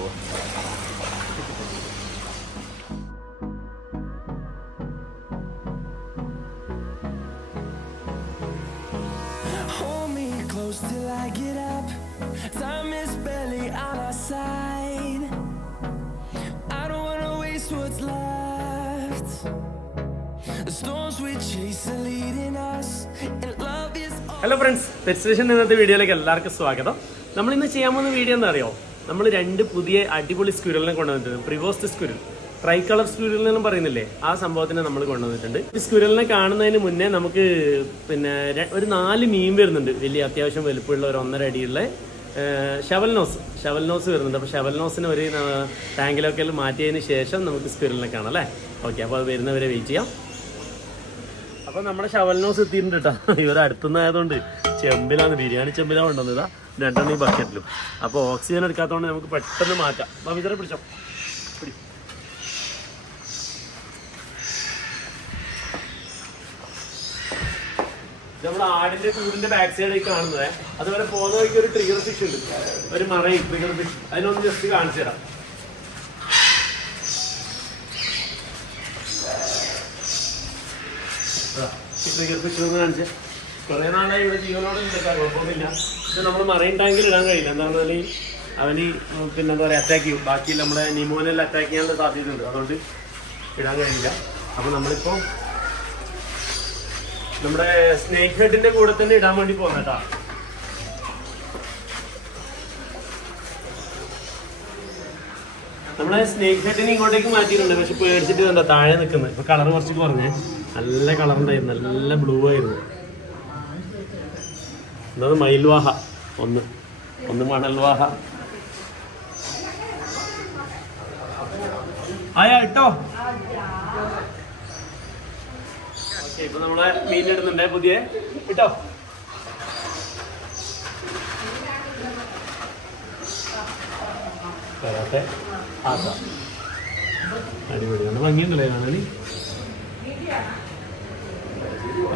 പോവാം. Till I get up, time is barely on our side. I don't wanna waste what's left. The storms we chase are leading us, and love is all. Hello friends, pet station ഇന്നത്തെ വീഡിയോയിലേക്ക് എല്ലാവർക്കും സ്വാഗതം. നമ്മൾ ഇന്ന് ചെയ്യാൻ പോകുന്ന video എന്താ അറിയോ? നമ്മൾ 2 പുതിയ അടിപൊളി സ്ക്വിരലിനെ കൊണ്ടുവന്നിട്ടുണ്ട്. Prevost squirrel, try colour squirrel എന്നും പറയുന്നില്ലേ, ആ സംഭവത്തിനെ നമ്മൾ കൊണ്ടുവന്നിട്ടുണ്ട്. ഈ സ്ക്വിരലിനെ കാണുന്നതിന് മുന്നേ നമുക്ക് ഒരു 4 മീൻ വരുന്നുണ്ട്. വലിയ അത്യാവശ്യം വലുപ്പമുള്ള ഒരു 1.5 അടിയുള്ള ഷവൽ നോസ് വരുന്നുണ്ട്. അപ്പോൾ ഷവൽ നോസിന് ഒരു ടാങ്കിലൊക്കെ മാറ്റിയതിന് ശേഷം നമുക്ക് സ്ക്വിരലിനെ കാണാം അല്ലേ. ഓക്കെ, അപ്പോൾ അത് വരുന്നവരെ വെയിറ്റ് ചെയ്യാം. അപ്പോൾ നമ്മുടെ ഷവൽ നോസ് എത്തിയിട്ടുണ്ട് കേട്ടോ. ഇവർ അടുത്തുനിന്നായതുകൊണ്ട് ചെമ്പിലാണ്, ബിരിയാണി ചെമ്പിലാണ് കൊണ്ടുവന്നതാ, 2 ബക്കറ്റിലും. അപ്പോൾ ഓക്സിജൻ എടുക്കാത്തതുകൊണ്ട് നമുക്ക് പെട്ടെന്ന് മാറ്റാം. അപ്പോൾ ഇതിനെ പിടിച്ചോ, പിടി. നമ്മുടെ ആടിന്റെ കൂടിന്റെ ബാക്ക് സൈഡിൽ കാണുന്നത്, അതുപോലെ പോകുന്ന വഴിക്ക് ഒരു ട്രിഗർ ഫിഷ് ഉണ്ട്, ഒരു മറൈൻ ട്രിഗർ ഫിഷ്. അതിനൊന്ന് ജസ്റ്റ് കാണിച്ചു തരാം. ട്രിഗർ ഫിഷ് ഒന്ന് കാണിച്ചേ. കുറെ നാളായി ഇവിടെ ജീവനോട് ഉണ്ടാക്കാൻ കുഴപ്പമൊന്നുമില്ല. ഇത് നമ്മൾ മറൈൻ ടാങ്കിൽ ഇടാൻ കഴിയില്ല. എന്താണെന്ന് പറഞ്ഞാൽ അവന് പിന്നെ എന്താ പറയുക അറ്റാക്ക് ചെയ്യും. ബാക്കി നമ്മുടെ നിമോനെല്ലാം അറ്റാക്ക് ചെയ്യാനുള്ള സാധ്യതയുണ്ട്, അതുകൊണ്ട് ഇടാൻ കഴിയില്ല. അപ്പോൾ നമ്മളിപ്പോൾ നമ്മുടെ സ്നേക്ക് ഹെഡിന്റെ കൂടെ തന്നെ ഇടാൻ വേണ്ടി പോന്നേട്ടാ. നമ്മളെ സ്നേക്ക് ഹെഡിനെ ഇങ്ങോട്ടേക്ക് മാറ്റിയിട്ടുണ്ട്, പക്ഷെ പേടിച്ചിട്ട് എന്താ താഴെ നിൽക്കുന്നത്. ഇപ്പൊ കളർ കുറച്ച് കുറഞ്ഞേ, നല്ല കളർ ഉണ്ടായിരുന്നു, നല്ല ബ്ലൂ ആയിരുന്നു. എന്താ മയിൽവാഹ, ഒന്ന് മണൽവാഹ. ആയാ ഇട്ടോ. ഇപ്പൊ നമ്മളെ മീൻ ഇടുന്നുണ്ടേ പുതിയ, ഇട്ടോ. അടിപൊളിയാണ്, ഭംഗിയുണ്ടല്ലേ കാണാന്.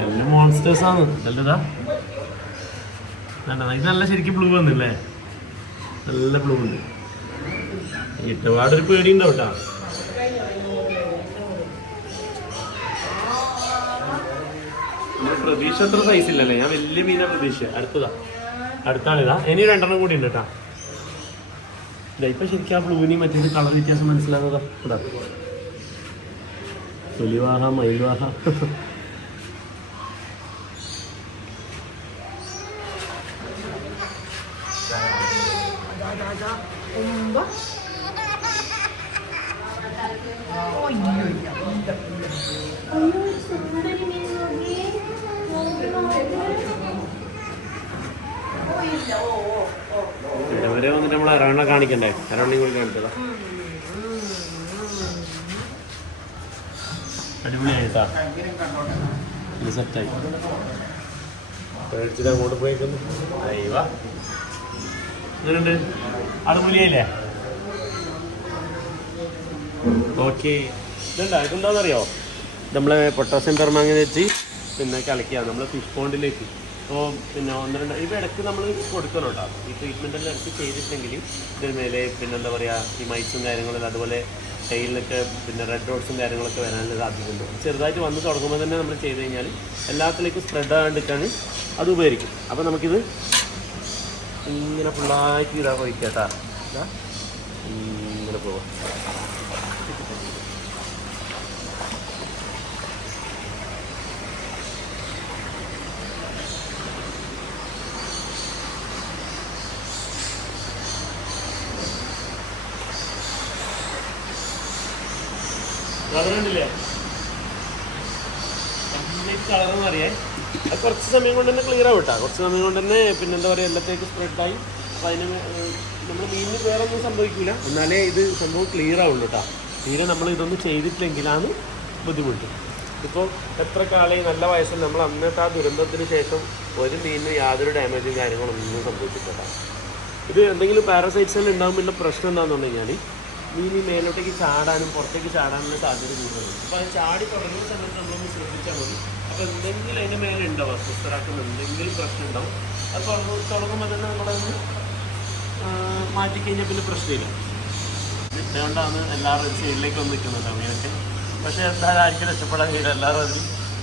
എല്ലാം മോൺസ്റ്റേഴ്സ് ആണ്. നല്ലതാ, ഇത് നല്ല ശരിക്കും ബ്ലൂ വന്നില്ലേ, നല്ല ബ്ലൂ ഉണ്ട്. ഇട്ടപാടൊരു പേടി ഉണ്ടാവും കേട്ടോ. പ്രതീക്ഷ അത്ര സൈസ് ഇല്ലല്ലേ, ഞാൻ വലിയ മീനാ പ്രതീക്ഷ. അടുത്താണിതാ. ഇനി 2 കൂടി ഉണ്ട് കേട്ടാ. ഇതാ ഇപ്പൊ ശരിക്കും ആ ബ്ലൂവിനെയും മറ്റേ കളർ വ്യത്യാസം മനസ്സിലാകുന്നതാ. ഇതാ തൊലിവാഹ, മയിൽവാഹ. ഇടവരെ വന്നിട്ട് നമ്മൾ അരവണ്ണ കാണിക്കണ്ടേ, അരവണ്ണയും കൂടി കാണിച്ചതാ. അടിപൊളിയായിട്ടാ, സെറ്റായി. പേടിച്ചിട്ട് അങ്ങോട്ട് പോയിക്കുന്നു. അയ്യവാ, അങ്ങനെയുണ്ട്, അടിപൊളിയായില്ലേ. ഓക്കെ, ഇതെന്താണെന്നറിയോ, നമ്മളെ പൊട്ടാസ്യം പെർമാംഗനേറ്റ് പിന്നെ കളിക്കുക നമ്മൾ ഫിഷ് പോണ്ടിലേക്ക്. അപ്പോൾ പിന്നെ 1-2 ഇവ ഇടയ്ക്ക് നമ്മൾ കൊടുക്കണം കേട്ടോ. ഈ ട്രീറ്റ്മെൻറ്റെല്ലാം ഇടയ്ക്ക് ചെയ്തിട്ടെങ്കിൽ ഇതിന് മേലെ പിന്നെ എന്താ പറയുക, ഈ മൈസും കാര്യങ്ങളും അതുപോലെ ടെയിലൊക്കെ പിന്നെ റെഡ് ഡോട്ട്സും കാര്യങ്ങളൊക്കെ വരാനുള്ള സാധ്യതയുണ്ട്. ചെറുതായിട്ട് വന്ന് തുടങ്ങുമ്പോൾ തന്നെ നമ്മൾ ചെയ്ത് കഴിഞ്ഞാൽ എല്ലാത്തിലേക്കും സ്പ്രെഡ് ആകാണ്ടിരിക്കാൻ അത് ഉപകരിക്കും. അപ്പോൾ നമുക്കിത് ഇങ്ങനെ ഫുള്ളായിട്ട് ഇതാ പോയിക്കാട്ടാ, ഇങ്ങനെ പോവാം. കളറുണ്ടല്ലേ, കംപ്ലീറ്റ് കളറെന്ന് അറിയേ. അത് കുറച്ച് സമയം കൊണ്ട് തന്നെ ക്ലിയർ ആവും കേട്ടോ. കുറച്ച് സമയം കൊണ്ട് തന്നെ പിന്നെ എന്താ പറയുക എല്ലാത്തേക്കും സ്പ്രെഡായി. അപ്പോൾ അതിന് നമ്മൾ മീനിന് വേറെ ഒന്നും സംഭവിക്കില്ല, എന്നാലേ ഇത് സംഭവം ക്ലിയർ ആവുള്ളൂ കേട്ടോ. തീരെ നമ്മൾ ഇതൊന്നും ചെയ്തിട്ടില്ലെങ്കിലാണ് ബുദ്ധിമുട്ട്. ഇപ്പോൾ എത്ര കാലം നല്ല വയസ്സിൽ നമ്മൾ അന്നത്തെ ആ ദുരന്തത്തിന് ശേഷം ഒരു മീനിന് യാതൊരു ഡാമേജും കാര്യങ്ങളൊന്നും സംഭവിച്ചിട്ടില്ല. ഇത് എന്തെങ്കിലും പാരസൈറ്റ്സിൽ ഉണ്ടാകുമ്പോൾ പ്രശ്നം എന്താണെന്ന് പറഞ്ഞു കഴിഞ്ഞാൽ മീൻ മേലോട്ടേക്ക് ചാടാനും പുറത്തേക്ക് ചാടാനുള്ള സാധ്യത കൂടുതലുണ്ട്. അപ്പോൾ അത് ചാടി തുടങ്ങുന്ന സമയത്ത് നമ്മളൊന്ന് ശ്രദ്ധിച്ചാൽ മതി. അപ്പോൾ എന്തെങ്കിലും അതിൻ്റെ മേലെ ഉണ്ടാവും, അസ്വസ്ഥരാക്കുന്ന എന്തെങ്കിലും പ്രശ്നം ഉണ്ടാവും. അത് തുടങ്ങുമ്പോൾ തന്നെ നമ്മളതൊന്ന് മാറ്റിക്കഴിഞ്ഞാൽ പിന്നെ പ്രശ്നമില്ല. ഇട്ടുകൊണ്ടാണ് എല്ലാവരും ഒരു സൈഡിലേക്ക് വന്ന് നിൽക്കുന്നുണ്ട് മീനൊക്കെ. പക്ഷേ എന്തായാലും ആർക്കും രക്ഷപ്പെടാൻ കഴിയില്ല, എല്ലാവരും അതിൽ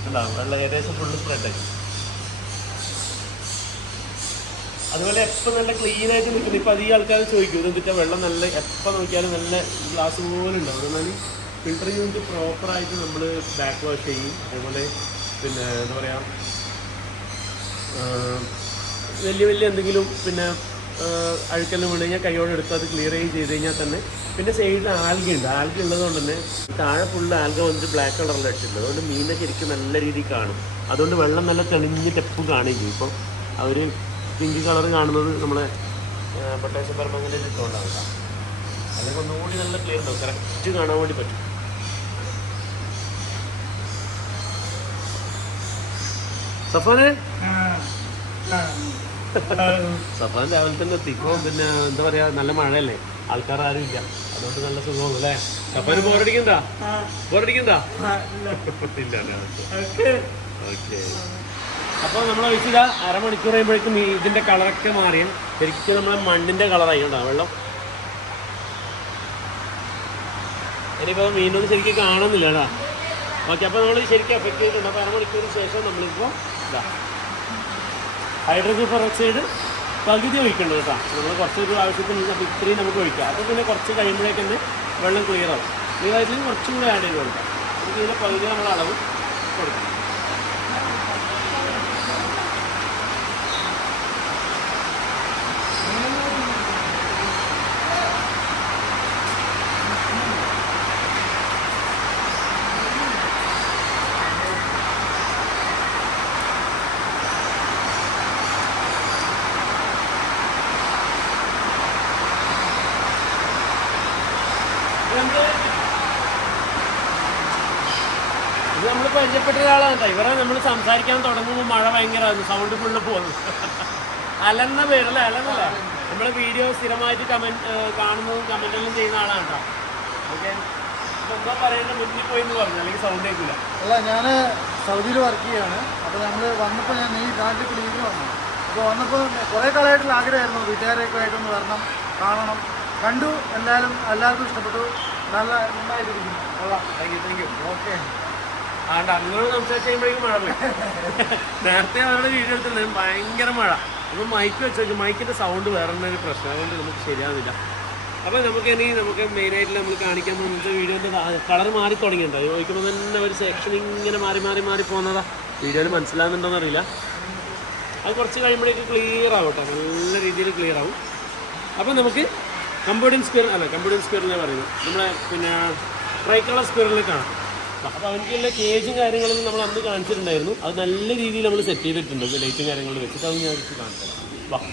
ഉണ്ടാവും. വെള്ളം ഏകദേശം ഫുള്ള് സ്പ്രെഡായി. അതുപോലെ എപ്പോൾ നല്ല ക്ലീനായിട്ട് നിൽക്കുന്നു. ഇപ്പോൾ അധികം ആൾക്കാർ ചോദിക്കും ഇതെന്തിട്ടാ വെള്ളം നല്ല എപ്പോൾ നോക്കിയാലും നല്ല ഗ്ലാസ് പോലെ ഉണ്ടാവും. എന്നാൽ ഫിൽറ്ററിങ് യൂണിറ്റ് പ്രോപ്പറായിട്ട് നമ്മൾ ബാക്ക് വാഷ് ചെയ്യും. അതേപോലെ പിന്നെ എന്താ പറയുക, വലിയ എന്തെങ്കിലും പിന്നെ അഴുക്കെല്ലാം വീണ് കഴിഞ്ഞാൽ കൈയോടെ എടുത്ത് അത് ക്ലിയർ ചെയ്ത് കഴിഞ്ഞാൽ തന്നെ. പിന്നെ സൈഡിൽ ആൽഗ ഉണ്ട്. ആൽഗ ഉള്ളതുകൊണ്ട് തന്നെ താഴെ ഫുള്ള് ആൽഗ വന്നിട്ട് ബ്ലാക്ക് കളറിൽ ഇട്ടിട്ടുണ്ട്. അതുകൊണ്ട് മീനെ ശരിക്കും നല്ല രീതിയിൽ കാണും. അതുകൊണ്ട് വെള്ളം നല്ല തെളിഞ്ഞിട്ട് എപ്പോൾ കാണുകയും ചെയ്യും. ഇപ്പം അവർ പിങ്ക് കളർ കാണുന്നത് നമ്മളെ പൊട്ടാസ്യം പെർമാംഗനേറ്റ് ഇട്ടുകൊണ്ടാവില്ല. അല്ലെങ്കിൽ ഒന്നുകൂടി നല്ല ക്ലിയർ ഉണ്ടാവും, കറക്റ്റ് കാണാൻ വേണ്ടി പറ്റും. സഫാനെ സഫാൻ രാവിലെ തന്നെ എത്തിക്കും. പിന്നെ എന്താ പറയാ, നല്ല മഴയല്ലേ, ആൾക്കാർ ആരും ഇല്ല, അതുകൊണ്ട് നല്ല സുഖമാണ് അല്ലേ? സഫാന് ബോറടിക്കണ്ടാ? ബോറടിക്കണ്ടാ? ഇല്ല. ഓക്കെ. അപ്പോൾ നമ്മൾ ഒഴിച്ചില്ല അരമണിക്കൂർ കഴിയുമ്പോഴേക്കും ഇതിൻ്റെ കളറൊക്കെ മാറിയും ശരിക്കും നമ്മളെ മണ്ണിൻ്റെ കളറായി ഉണ്ടാവും വെള്ളം. ഇനിയിപ്പോൾ മീനൊന്നും ശരിക്കും കാണുന്നില്ല കേട്ടോ. ഓക്കെ, അപ്പോൾ നമ്മൾ ശരിക്കും എഫക്റ്റ് ചെയ്തിട്ടുണ്ട്. അപ്പോൾ അരമണിക്കൂറിന് ശേഷം നമ്മളിപ്പോൾ ഇതാ ഹൈഡ്രജൻ പെറോക്സൈഡ് പകുതി ഒഴിക്കുന്നുണ്ട് കേട്ടോ. നമ്മൾ കുറച്ചൊരു ആവശ്യത്തിന് അപ്പോൾ ഇത്രയും നമുക്ക് ഒഴിക്കാം. അപ്പോൾ പിന്നെ കുറച്ച് കഴിയുമ്പോഴേക്ക് തന്നെ വെള്ളം ക്ലിയർ ആവും. ക്ലിയർ ആയിട്ട് കുറച്ചും കൂടി ആഡ് ചെയ്ത് കൊടുക്കാം. ഇതിൻ്റെ പകുതി നമ്മൾ അളവ് കൊടുക്കാം. ഇത് നമ്മൾ പരിചയപ്പെട്ട ഒരാളാണ് കേട്ടോ. ഇവരെ നമ്മൾ സംസാരിക്കാൻ തുടങ്ങുമ്പോൾ മഴ ഭയങ്കരമായിരുന്നു, സൗണ്ട് ഫുള്ള് പോകുന്നു. അലന്ന പേരല്ലേ? അലന്നല്ലേ? നമ്മൾ വീഡിയോ സ്ഥിരമായിട്ട് കാണുന്നതും കമൻറ്റെല്ലാം ചെയ്യുന്ന ആളാണ് കേട്ടോ. ഓക്കെ, അപ്പോൾ എന്താ പറയേണ്ടത്? മുന്നിൽ പോയി എന്ന് പറഞ്ഞു, അല്ലെങ്കിൽ സൗണ്ട് കേൾക്കില്ല. അല്ല, ഞാൻ സൗദിയിൽ വർക്ക് ചെയ്യുകയാണ്. അപ്പോൾ നമ്മൾ വന്നപ്പോൾ ഞാൻ ഈ നാട്ടിൽ ലീവിന് വന്നു. അപ്പോൾ വന്നപ്പോൾ കുറേ കാലമായിട്ടുള്ള ആഗ്രഹമായിരുന്നു വീട്ടുകാരെയൊക്കെ ആയിട്ടൊന്ന് വരണം, കാണണം. കണ്ടു, എന്തായാലും എല്ലാവർക്കും ഇഷ്ടപ്പെട്ടു. നന്നായിട്ടിരിക്കുന്നു. കൊള്ളാം. Thank you. ഓക്കെ. ആണ്ട് അങ്ങോട്ട് സംസാരിച്ച് കഴിയുമ്പോഴേക്കും മഴ പോയി. നേരത്തെ അവരുടെ വീഡിയോ എടുത്തിട്ടുണ്ട്, ഭയങ്കര മഴ. അപ്പോൾ മൈക്ക് വെച്ച് നോക്കി, മൈക്കിൻ്റെ സൗണ്ട് വേറെ ഒരു പ്രശ്നം, അതുകൊണ്ട് നമുക്ക് ശരിയാവുന്നില്ല. അപ്പോൾ നമുക്ക് മെയിനായിട്ട് നമ്മൾ കാണിക്കാൻ പോകുന്നത് വീഡിയോൻ്റെ കളർ മാറി തുടങ്ങിയിട്ടുണ്ടോ ചോദിക്കുമ്പോൾ തന്നെ ഒരു സെക്ഷൻ ഇങ്ങനെ മാറി പോകുന്നതാ. വീഡിയോയിൽ മനസ്സിലാകുന്നുണ്ടോയെന്ന് അറിയില്ല. അത് കുറച്ച് കഴിയുമ്പോഴേക്ക് ക്ലിയർ ആവും കേട്ടോ, നല്ല രീതിയിൽ ക്ലിയർ ആവും. അപ്പോൾ നമുക്ക് കമ്പോഡിയൻ സ്ക്വയറിനെ പറയുന്നത് നമ്മളെ പിന്നെ ട്രൈ കളർ സ്ക്വയറിൽ കാണാം. അപ്പോൾ അവനക്കുള്ള കേജും കാര്യങ്ങളൊന്നും നമ്മൾ അന്ന് കാണിച്ചിട്ടുണ്ടായിരുന്നു. അത് നല്ല രീതിയിൽ നമ്മൾ സെറ്റ് ചെയ്തിട്ടുണ്ട് ലൈറ്റും കാര്യങ്ങളും വെച്ചിട്ട്. അത് ഞാൻ കാണിച്ചു തരാം.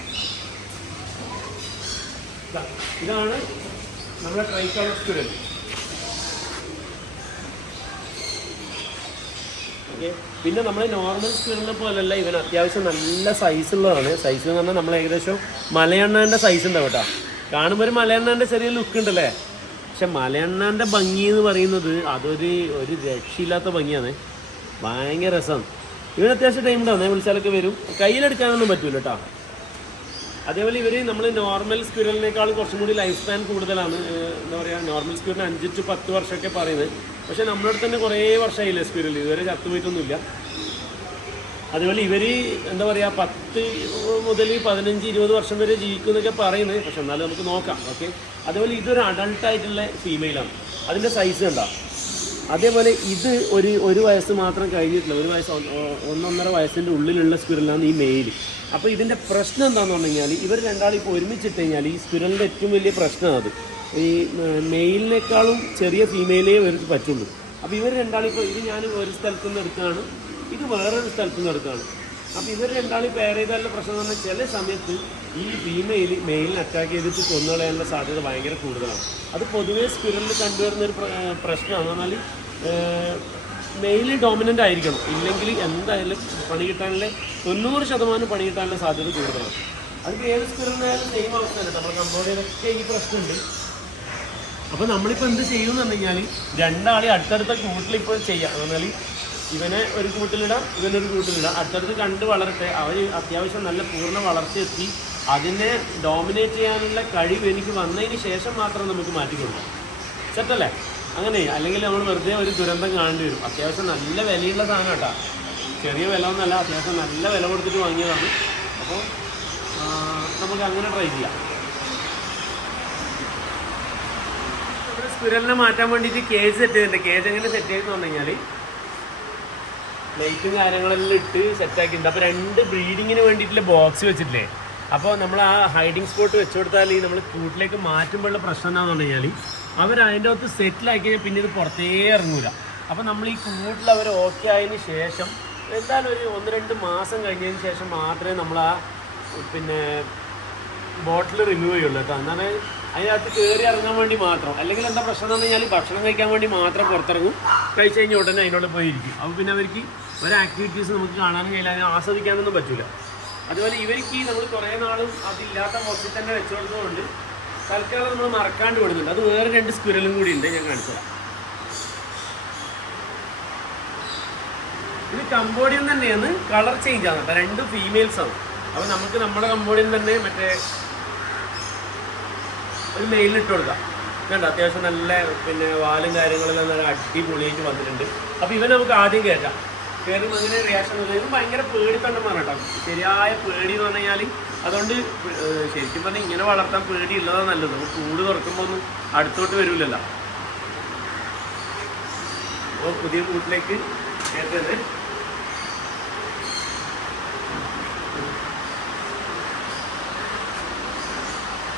ഇതാണ് നമ്മുടെ ട്രൈ കളർ സ്ക്വയർ. ഓക്കെ, പിന്നെ നമ്മൾ നോർമൽ സ്ക്വയറിനെ പോലല്ല, ഇവൻ അത്യാവശ്യം നല്ല സൈസുള്ളതാണ്. സൈസ് എന്ന് പറഞ്ഞാൽ നമ്മൾ ഏകദേശം മലയണ്ണാൻ്റെ സൈസ് ഉണ്ടാവും കേട്ടോ. കാണുമ്പോൾ ഒരു മലയണ്ണാൻ്റെ ചെറിയ ലുക്ക് ഉണ്ടല്ലേ, പക്ഷെ മലയണ്ണാൻ്റെ ഭംഗി എന്ന് പറയുന്നത് അതൊരു രക്ഷയില്ലാത്ത ഭംഗിയാണ്. ഭയങ്കര രസമാണ്. ഇവൻ അത്യാവശ്യം ടൈം ഉണ്ടാവും, വിളിച്ചാലൊക്കെ വരും. കയ്യിലെടുക്കാനൊന്നും പറ്റൂല കേട്ടോ. അതേപോലെ ഇവർ നമ്മൾ നോർമൽ സ്ക്വിറലിനേക്കാളും കുറച്ചും കൂടി ലൈഫ് സ്പാൻ കൂടുതലാണ്. എന്താ പറയുക, നോർമൽ സ്ക്വിറിന് 5 to 10 വർഷമൊക്കെ പറയുന്നത്. പക്ഷേ നമ്മുടെ അടുത്ത് തന്നെ കുറേ വർഷമായില്ലേ സ്ക്വിറൽ, ഇതുവരെ ചത്തുപോയിട്ടൊന്നുമില്ല. അതുപോലെ ഇവർ എന്താ പറയുക 10 മുതൽ 15-20 വർഷം വരെ ജീവിക്കും എന്നൊക്കെ പറയുന്നത്. പക്ഷെ എന്നാലും നമുക്ക് നോക്കാം. ഓക്കെ, അതേപോലെ ഇതൊരു അഡൾട്ടായിട്ടുള്ള ഫീമെയിലാണ്. അതിൻ്റെ സൈസ് കണ്ടോ. അതേപോലെ ഇത് ഒരു വയസ്സ് മാത്രം കഴിഞ്ഞിട്ടില്ല, 1.5 വയസ്സിൻ്റെ ഉള്ളിലുള്ള സ്ക്വിറലാണ് ഈ മെയിൽ. അപ്പോൾ ഇതിൻ്റെ പ്രശ്നം എന്താണെന്ന് പറഞ്ഞു കഴിഞ്ഞാൽ ഇവർ രണ്ടാളും ഇപ്പോൾ ഒരുമിച്ചിട്ട് കഴിഞ്ഞാൽ ഈ സ്ക്വിറലിൻ്റെ ഏറ്റവും വലിയ പ്രശ്നമാണ് അത്. ഈ മെയിലിനേക്കാളും ചെറിയ ഫീമെയിലേ ഇവർക്ക് പറ്റുള്ളൂ. അപ്പോൾ ഇവർ രണ്ടാളും ഇപ്പോൾ ഇത് ഞാൻ ഒരു സ്ഥലത്തു നിന്ന് എടുക്കുകയാണ്, ഇത് വേറൊരു സ്ഥലത്തു നിന്ന് എടുക്കുകയാണ്. അപ്പോൾ ഇവർ രണ്ടാളും പെയർ ചെയ്താലുള്ള പ്രശ്നം എന്ന് പറഞ്ഞാൽ ചില സമയത്ത് ഈ മെയിലിനെ അറ്റാക്ക് ചെയ്തിട്ട് കൊന്നുകളയാനുള്ള സാധ്യത ഭയങ്കര കൂടുതലാണ്. അത് പൊതുവേ സ്ക്വിറലിൽ കണ്ടുവരുന്നൊരു പ്രശ്നമാണ്. പറഞ്ഞാൽ മെയിൽ ഡോമിനൻ്റ് ആയിരിക്കണം, ഇല്ലെങ്കിൽ എന്തായാലും പണി കിട്ടാനുള്ള 90% പണി കിട്ടാനുള്ള സാധ്യത കൂടുതലാണ്. അതിപ്പോൾ ഏത് സ്ക്വിറലിനായാലും സെയിം അവസ്ഥയാണ്. നമ്മൾ കമ്പോഡിയനൊക്കെ ഈ പ്രശ്നമുണ്ട്. അപ്പോൾ നമ്മളിപ്പോൾ എന്ത് ചെയ്യുമെന്ന് പറഞ്ഞു കഴിഞ്ഞാൽ രണ്ടാളെ അടുത്തടുത്ത കൂട്ടിലിപ്പോൾ ചെയ്യാം. എന്നാൽ ഇവനെ ഒരു കൂട്ടിലിടാം, ഇവനൊരു കൂട്ടിലിടാം. അടുത്തടുത്ത് കണ്ട് വളരട്ടെ. അവർ അത്യാവശ്യം നല്ല പൂർണ്ണ വളർച്ചയെത്തി അതിനെ ഡോമിനേറ്റ് ചെയ്യാനുള്ള കഴിവ് എനിക്ക് വന്നതിന് ശേഷം മാത്രം നമുക്ക് മാറ്റിക്കൊടുക്കാം. സെറ്റല്ലേ? അങ്ങനെ അല്ലെങ്കിൽ നമ്മൾ വെറുതെ ഒരു ദുരന്തം കാണേണ്ടി വരും. അത്യാവശ്യം നല്ല വിലയുള്ള സാധനം കേട്ടോ, ചെറിയ വില ഒന്നല്ല, അത്യാവശ്യം നല്ല വില കൊടുത്തിട്ട് വാങ്ങിയതാണ്. അപ്പോൾ നമുക്ക് അങ്ങനെ ട്രൈ ചെയ്യാം. സ്ക്വിറലിനെ മാറ്റാൻ വേണ്ടിയിട്ട് കേജ് സെറ്റ് ചെയ്തിട്ടുണ്ട്. കേജ് എങ്ങനെ സെറ്റ് ചെയ്തെന്ന് പറഞ്ഞു കഴിഞ്ഞാൽ ലൈറ്റും കാര്യങ്ങളെല്ലാം ഇട്ട് സെറ്റാക്കിയിട്ടുണ്ട്. അപ്പോൾ 2 ബ്രീഡിങ്ങിന് വേണ്ടിയിട്ടുള്ള ബോക്സ് വെച്ചിട്ടില്ലേ, അപ്പോൾ നമ്മൾ ആ ഹൈഡിങ് സ്പോട്ട് വെച്ച് കൊടുത്താൽ നമ്മൾ കൂട്ടിലേക്ക് മാറ്റുമ്പോഴുള്ള പ്രശ്നം എന്താണെന്ന് പറഞ്ഞു കഴിഞ്ഞാൽ അവർ അതിൻ്റെ അകത്ത് സെറ്റിലാക്കി കഴിഞ്ഞാൽ പിന്നെ ഇത് പുറത്തേ ഇറങ്ങൂല. അപ്പോൾ നമ്മൾ ഈ കൂട്ടിൽ അവർ ഓക്കെ ആയതിന് ശേഷം എന്തായാലും ഒരു 1-2 മാസം കഴിഞ്ഞതിന് ശേഷം മാത്രമേ നമ്മൾ ആ പിന്നെ ബോട്ടിൽ റിമൂവ് ചെയ്യുള്ളൂ കേട്ടോ. എന്താണ് അതിനകത്ത് കയറി ഇറങ്ങാൻ വേണ്ടി മാത്രം. അല്ലെങ്കിൽ എന്താ പ്രശ്നം എന്ന് പറഞ്ഞാൽ ഭക്ഷണം കഴിക്കാൻ വേണ്ടി മാത്രം പുറത്തിറങ്ങും, കഴിച്ച് കഴിഞ്ഞ ഉടനെ അതിനോട് പോയിരിക്കും. അപ്പോൾ പിന്നെ അവർക്ക് ഒരു ആക്ടിവിറ്റീസ് നമുക്ക് കാണാനും കഴിയില്ല, അതിനെ ആസ്വദിക്കാനൊന്നും പറ്റില്ല. അതുപോലെ ഇവർക്ക് നമ്മൾ കുറേ നാളും അതില്ലാത്ത ബോക്സിൽ തന്നെ വെച്ചു കൊടുത്തതുകൊണ്ട് തൽക്കാലം നമ്മൾ മറക്കാണ്ട് വിടുന്നുണ്ട്. അത് വേറെ 2 സ്ക്വിറലും കൂടി ഉണ്ട്, ഞാൻ കാണിച്ചു തരാം. ഇത് കംബോഡിയൻ തന്നെയാണ്, കളർ ചേഞ്ച് ആണ് കേട്ടോ, 2 ഫീമെയിൽസാണ്. അപ്പോൾ നമുക്ക് നമ്മുടെ കംബോഡിയൻ തന്നെ മറ്റേ ഒരു മെയിലിട്ട് കൊടുക്കാം. വേണ്ട അത്യാവശ്യം നല്ല പിന്നെ വാലും കാര്യങ്ങളെല്ലാം നല്ല അടിപൊളിയായിട്ട് വന്നിട്ടുണ്ട്. അപ്പോൾ ഇവൻ നമുക്ക് ആദ്യം കയറ്റാം. കയറും അങ്ങനെ റിയാക്ഷൻ ഇത് ഭയങ്കര പേടിത്തണ്ടെന്നാണ് കേട്ടോ, ശരിയായ പേടി എന്ന് പറഞ്ഞു കഴിഞ്ഞാൽ. അതുകൊണ്ട് ശരിക്കും പറഞ്ഞാൽ ഇങ്ങനെ വളർത്താൻ പേടിയുള്ളതാണ് നല്ലത്. നമുക്ക് കൂട് തുറക്കുമ്പോൾ ഒന്നും അടുത്തോട്ട് വരില്ലല്ലോ. അപ്പോൾ പുതിയ കൂട്ടിലേക്ക് കയറ്റത്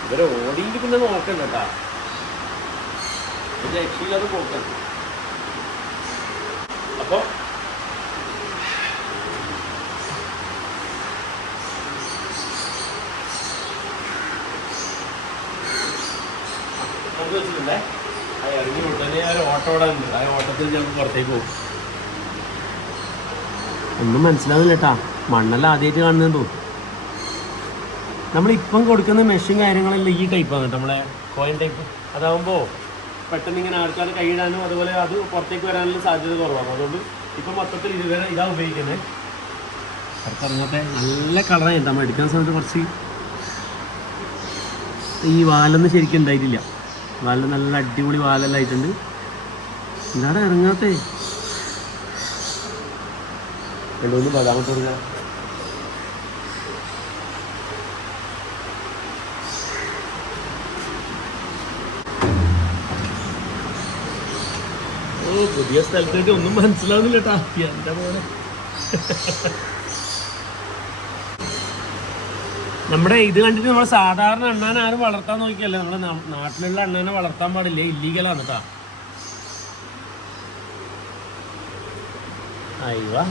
ഇവരെ ഓടിയിട്ട് പിന്നെ നോക്കണ്ട കേട്ടാ, ഇത് ആക്ച്വലി അത് നോക്കണം. അപ്പോൾ നമുക്ക് വെച്ചിട്ടുണ്ടേ ആ ഇറങ്ങി ഉടനെ ആ ഒരു ഓട്ടം ഓടാനുണ്ട്. ആ ഓട്ടത്തിൽ ഞങ്ങൾക്ക് പുറത്തേക്ക് പോകും. ഒന്നും മനസ്സിലാവില്ല കേട്ടാ, മണ്ണെല്ലാം ആദ്യമായിട്ട് കാണുന്നതെന്ന് തോന്നും. നമ്മളിപ്പം കൊടുക്കുന്ന മെഷീൻ കാര്യങ്ങളെല്ലാം ഈ ടൈപ്പാണ് കേട്ടോ, നമ്മളെ കോയിൻ ടൈപ്പ്. അതാകുമ്പോൾ പെട്ടെന്ന് ഇങ്ങനെ ആൾക്കാർ കൈയിടാനും അതുപോലെ അത് പുറത്തേക്ക് വരാനുള്ള സാധ്യത കുറവാണ്. അതുകൊണ്ട് ഇപ്പം മൊത്തത്തിൽ ഇതാ ഉപയോഗിക്കുന്നത്. പുറത്തിറങ്ങാത്ത നല്ല കളറായി എന്താ എടുക്കുന്ന സമയത്ത് കുറച്ച് ഈ വാലൊന്നും ശരിക്കും ഉണ്ടായിട്ടില്ല. വാലിൽ നല്ല അടിപൊളി വാലെല്ലാം ആയിട്ടുണ്ട്. എന്താണ് ഇറങ്ങാത്തേ? 2-3 ബദാമത്ത് കൊടുക്കാം. ഓ പുതിയ സ്ഥലത്തേക്ക് ഒന്നും മനസ്സിലാവുന്നില്ല കേട്ടാ എൻ്റെ പോലെ. നമ്മുടെ ഇത് കണ്ടിട്ട് നമ്മൾ സാധാരണ അണ്ണാനെ ആരും വളർത്താൻ നോക്കിയല്ലേ, നമ്മുടെ നാട്ടിലുള്ള അണ്ണാനെ വളർത്താൻ പാടില്ല, ഇല്ലീഗലാണ് കേട്ടോ. അയ്യോ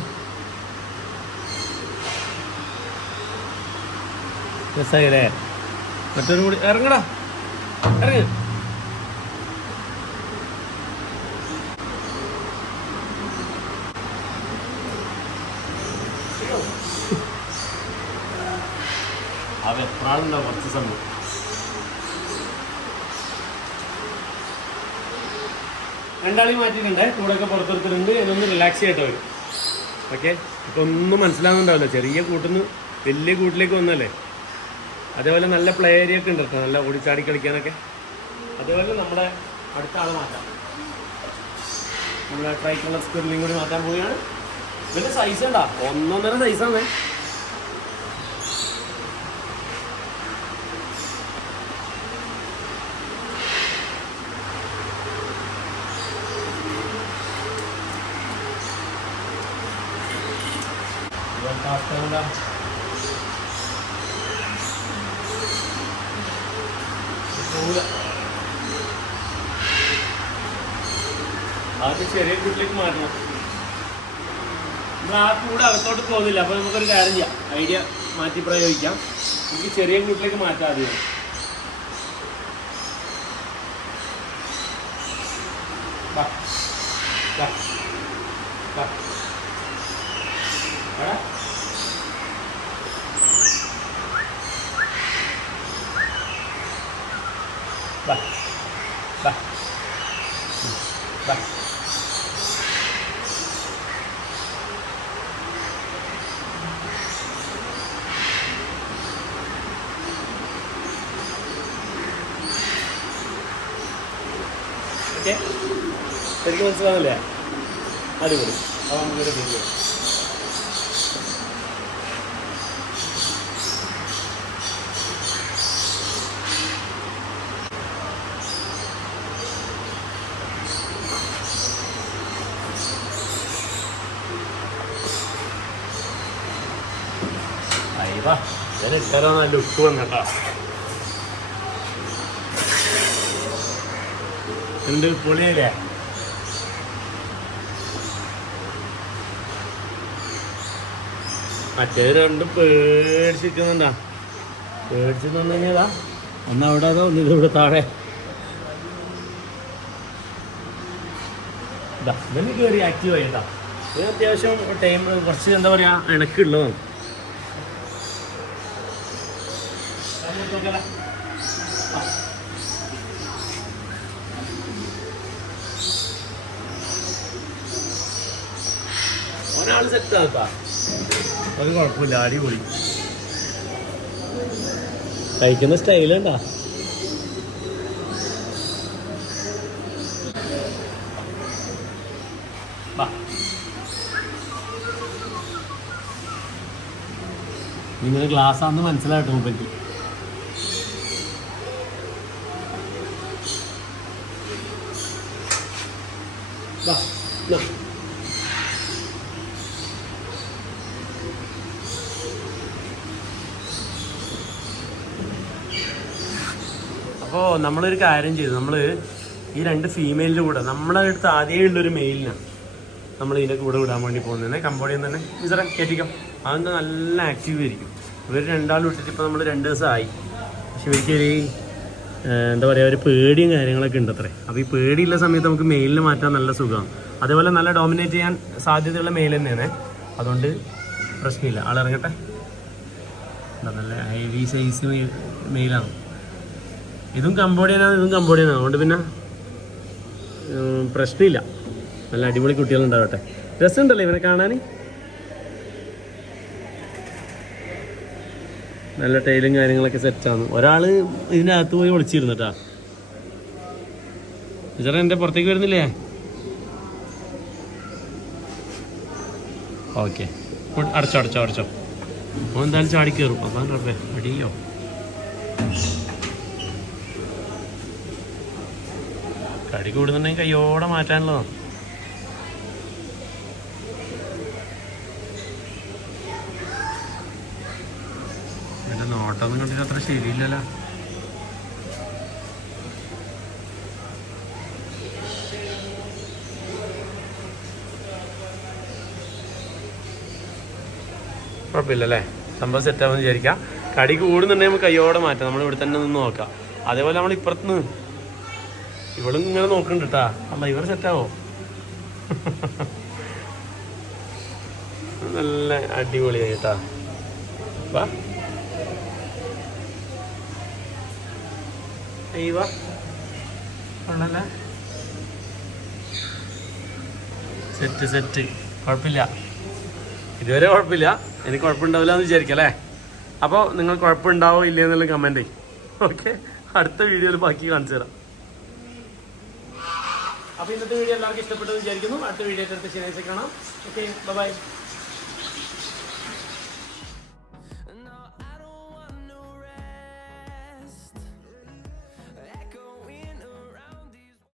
രസമായില്ലേ? മറ്റൊരു കൂടി ഇറങ്ങടാ, ഇറങ്ങ്. ആ വെപ്രാളുണ്ടോ കുറച്ച് സമയം. രണ്ടാളി മാറ്റിയിട്ടുണ്ട്, കൂടെയൊക്കെ പുറത്തെടുത്തിട്ടുണ്ട്. ഇതൊന്ന് റിലാക്സ് ചെയ്തിട്ട് വരും. ഓക്കെ, ഇപ്പം ഒന്നും മനസ്സിലാവുന്നുണ്ടാവില്ല, ചെറിയ കൂട്ടിന്ന് വലിയ കൂട്ടിലേക്ക് വന്നല്ലേ. അതേപോലെ നല്ല പ്ലേ ഏരിയ ഒക്കെ ഉണ്ട് കേട്ടോ, നല്ല ഓടിച്ചാടി കളിക്കാനൊക്കെ. അതേപോലെ നമ്മുടെ അടുത്ത ആളെ മാറ്റാം. നമ്മുടെ ട്രൈ കളർ സ്ക്വിറലിംഗ് കൂടി മാറ്റാൻ പോവുകയാണ്. ഇതിൻ്റെ സൈസ് ഉണ്ടോ? 1.5 സൈസാണ്. ആദ്യം ചെറിയ കൂട്ടിലേക്ക് മാറ്റണം. നമ്മൾ ആ കൂടെ അകത്തോട്ട് പോകുന്നില്ല. അപ്പോൾ നമുക്കൊരു കാര്യം ചെയ്യാം, ഐഡിയ മാറ്റി പ്രയോഗിക്കാം. നമുക്ക് ചെറിയ കൂട്ടിലേക്ക് മാറ്റാം. ആദ്യം ഓക്കെ, ശരിക്കും മനസ്സിലാവില്ലേ? അടിപൊളി. അപ്പോൾ നമുക്കൊരു വീഡിയോ അയ്യവാ, ഞാൻ ഇട്ടാലോ നല്ല ഉപ്പ് വന്നേട്ടാ. എന്ത് പൊളിയല്ലേ? മറ്റേ രണ്ടും പേടിച്ചിരിക്കുന്നുണ്ടാ. പേടിച്ചെന്ന് പറഞ്ഞു കഴിഞ്ഞാൽ ഒന്ന് അവിടെ അതോ ഒന്ന് ഇതിവിടെ താഴെ ഇതാ ഇതന്നെ കയറി ആക്റ്റീവ് ആയിട്ടാ. ഇത് അത്യാവശ്യം ടൈം കുറച്ച് എന്താ പറയുക ഇണക്കുള്ളതാണ്. ഒരാൾ സെറ്റാക്കാ, ഒരു കുഴപ്പമില്ല, അടിപൊളി. കഴിക്കുന്ന സ്റ്റൈലുണ്ടാ. ഇങ്ങനെ ഗ്ലാസ് ആണെന്ന് മനസ്സിലാട്ടോ പറ്റി. അപ്പോൾ നമ്മളൊരു കാര്യം ചെയ്തു. നമ്മൾ ഈ രണ്ട് ഫീമെയിലിൻ്റെ കൂടെ നമ്മളെ അടുത്ത് ആദ്യമേ ഉള്ളൊരു മെയിലിനാണ് നമ്മൾ ഇതിൻ്റെ കൂടെ വിടാൻ വേണ്ടി പോകുന്നത്. കമ്പോഡിയം തന്നെ ഇതറ കയറ്റിക്കാം. അതെന്താ നല്ല ആക്റ്റീവ് ആയിരിക്കും. ഇവർ രണ്ടാളും ഇട്ടിട്ട് ഇപ്പോൾ നമ്മൾ 2 ദിവസമായി. പക്ഷെ ഇവർക്കൊരു എന്താ പറയുക, ഒരു പേടിയും കാര്യങ്ങളൊക്കെ ഉണ്ട് അത്രേ. അപ്പോൾ ഈ പേടിയുള്ള സമയത്ത് നമുക്ക് മെയിലിന് മാറ്റാൻ നല്ല സുഖമാണ്. അതേപോലെ നല്ല ഡോമിനേറ്റ് ചെയ്യാൻ സാധ്യതയുള്ള മെയിൽ തന്നെയാണ്. അതുകൊണ്ട് പ്രശ്നമില്ല. ആളിറങ്ങട്ടെ. നല്ല ഹെവി സൈസ് മെയിലാണ്. ഇതും കമ്പോഡിയനാണ്, ഇതും കമ്പോഡിയനാണ്. അതുകൊണ്ട് പിന്നെ പ്രശ്നമില്ല. നല്ല അടിപൊളി കുട്ടികളുണ്ടാവട്ടെ. രസമുണ്ടല്ലോ ഇവനെ കാണാൻ. നല്ല ടൈലും കാര്യങ്ങളൊക്കെ സെറ്റാണ്. ഒരാൾ ഇതിൻ്റെ അകത്ത് പോയി ഒളിച്ചിരുന്നിട്ടാ. ചേട്ടാ എൻ്റെ പുറത്തേക്ക് വരുന്നില്ലേ? ഓക്കെ, അടച്ചോ അടച്ചോ അടച്ചോ. അവൻ എന്തായാലും ചാടി കയറും. അപ്പം റബ്ബേ അടിയോ. കടി കൂടുന്നുണ്ടെങ്കിൽ കയ്യോടെ മാറ്റാനുള്ളതാണ്. എൻ്റെ നോട്ടൊന്നും കണ്ടിട്ട് അത്ര ശരിയില്ലല്ലോ. കുഴപ്പമില്ലല്ലേ? സംഭവം സെറ്റാവുമെന്ന് വിചാരിക്കാം. കടി കൂടുന്നുണ്ടെങ്കിൽ നമുക്ക് കയ്യോടെ മാറ്റാം. നമ്മൾ ഇവിടെ തന്നെ നിന്ന് നോക്കാം. അതേപോലെ നമ്മൾ ഇപ്പുറത്തുനിന്ന് ഇവളും ഇങ്ങനെ നോക്കുന്നുണ്ട് കേട്ടാ. അല്ല ഇവർ സെറ്റാവോ? നല്ല അടിപൊളിയായി കേട്ടാ. വാ വാ, കൊള്ളല്ലേ? സെറ്റ് സെറ്റ്, കുഴപ്പമില്ല. ഇതുവരെ കുഴപ്പമില്ല. എനിക്ക് കുഴപ്പമുണ്ടാവില്ല എന്ന് വിചാരിക്കാം അല്ലേ? അപ്പോൾ നിങ്ങൾ കുഴപ്പമുണ്ടാവോ ഇല്ലേ എന്നുള്ള കമൻറ്റ് ചെയ്യും. ഓക്കെ, അടുത്ത വീഡിയോയിൽ ബാക്കി കാണിച്ചു തരാം. അപ്പോൾ ഇന്നത്തെ വീഡിയോ എല്ലാവർക്കും ഇഷ്ടപ്പെട്ടെന്ന് വിചാരിക്കുന്നു. അടുത്ത വീഡിയോ അടുത്ത ശനിയാഴ്ച കാണാം. Okay, by.